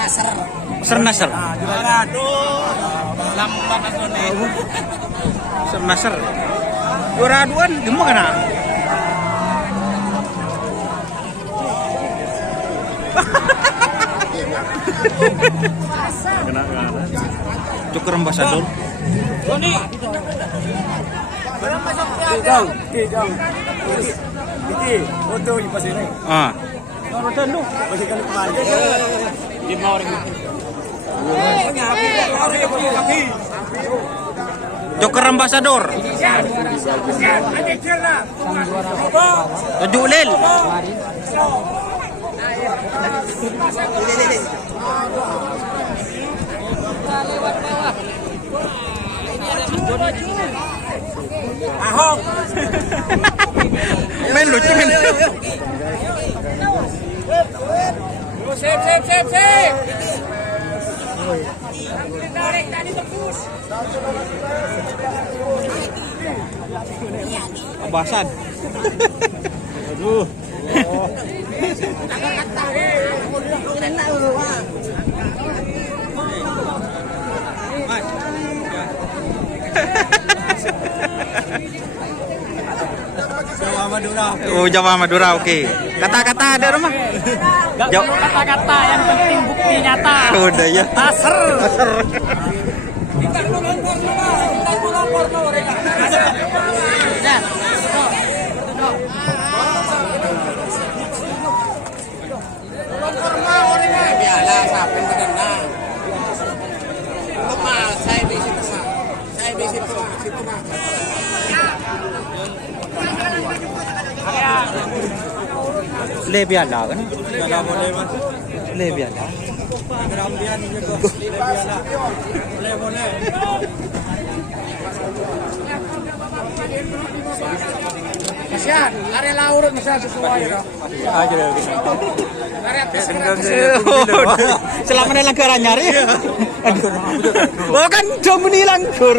Nasr. Nasr. Aduh. Lambat aku nih. Nasr. Juara aduan gemuk kan? Kena. Cukur ambasador. Tony. Foto di pas ini. Ah. Nonton lu. Masih kali kemarin. 5 orang. Joker ambasador. Tujuh lil. Ahok. Main lucu main. Sip. Abasan. Aduh. Jawa Madura. Oh, Jawa Madura, oke. Kata-kata ada rumah. Kata-kata yang penting bukti nyata. Udah ya. Nasr. Lebih ala kan? Lebih ala. Boleh. Kasihan, lari laurut bisa sesuai dong. Selama ini langgar nyari. Oh kan jom ini langgar.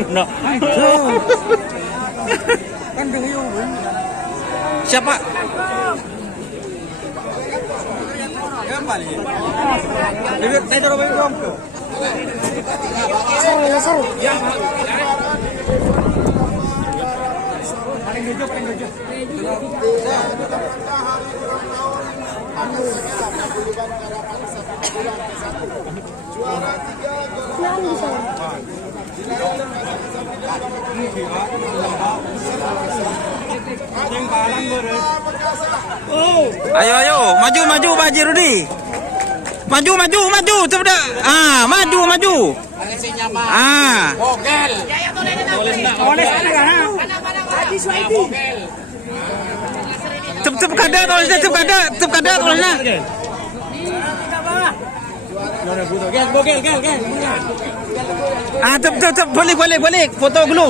Kan bingung. Siapa? Seru. Ya. Ayo, maju Baji Rudi. Maju, cepat. Ah, maju. Ah. Bogel. Cep kada tulisnya. Bogel. Ah, cep boleh. Foto dulu.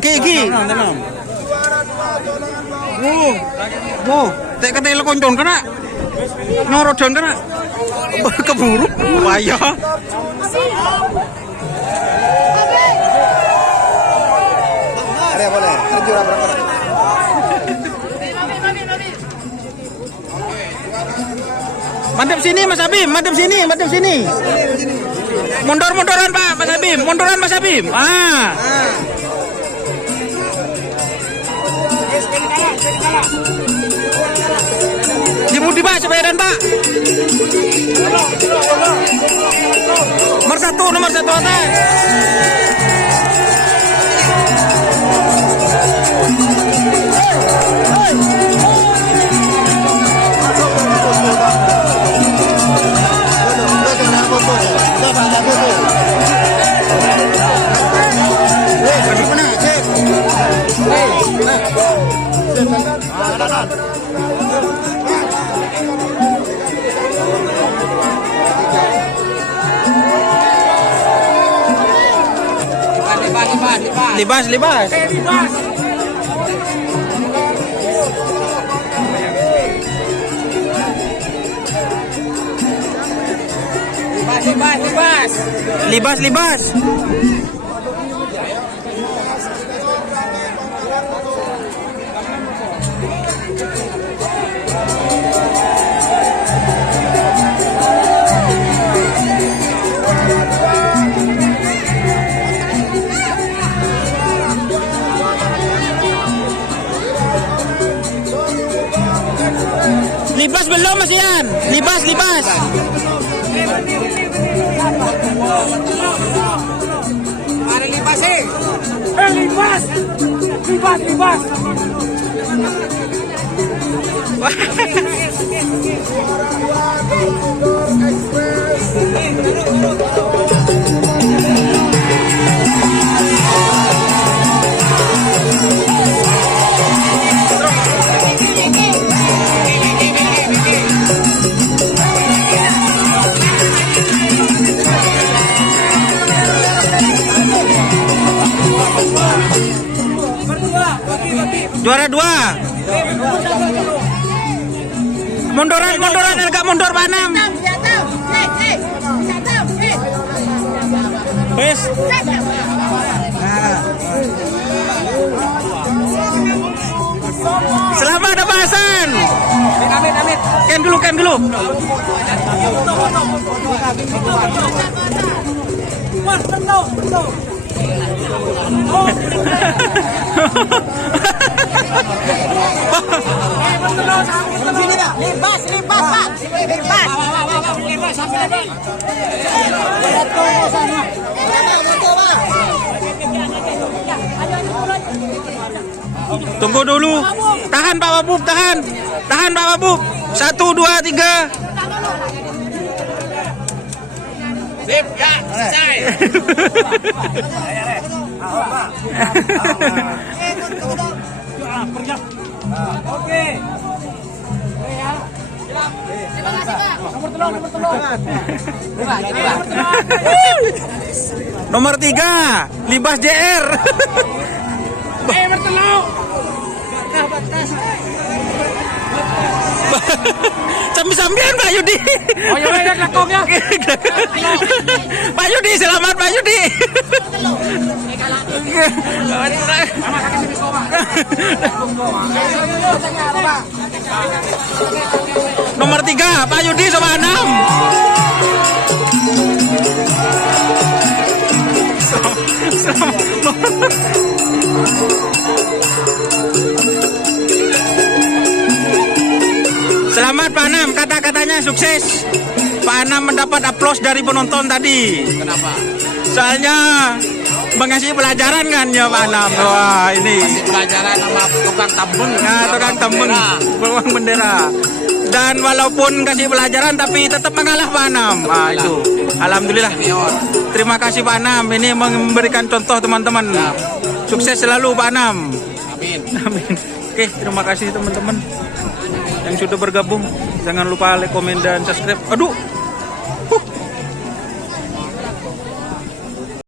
Iki. Tak kata lo koncon kana. Nyorodan kana. Keburu. Bahaya. Ada boleh. Juara berapa? Madep sini Mas Abim, madep sini. Mundoran Pak, Mas Abim. Ah. Dimudi Pak, sepadan Pak. Nomor satu atas. Libas. Libas. Libas belum Mas Ian. Libas. Ada libas sih. Libas. Juara 2. Munduran agak mundur Pak Anam. Wes. Selamat ada bahasan. Amit. Ken dulu. Mas, betul. Libas, Pak. Libas. Tunggu dulu. Tahan Pak Wabub, tahan Pak Wabub. 1, 2, 3. Sip, ya, selesai. Oke. Terima kasih Pak. Nomor 3, Libas JR. Bertelur. Sambil-sambilan Pak Yudi. Oh ya, lakongnya. Pak Yudi, selamat Pak Yudi. Nomor 3, Pak Yudi sama 6. Selamat Pak Anam, kata-katanya sukses. Pak Anam mendapat aplaus dari penonton tadi. Kenapa? Soalnya mengasih pelajaran kan ya Pak Anam. Wah ini. Kasih pelajaran sama tukang tambun. Nah, tukang tambun, beruang bendera. Dan walaupun kasih pelajaran tapi tetap mengalah Pak Anam. Nah, itu. Alhamdulillah. Terima kasih Pak Anam. Ini memberikan contoh teman-teman. Sukses selalu Pak Anam. Amin. Oke, terima kasih teman-teman yang sudah bergabung. Jangan lupa like, komen, dan subscribe. Aduh.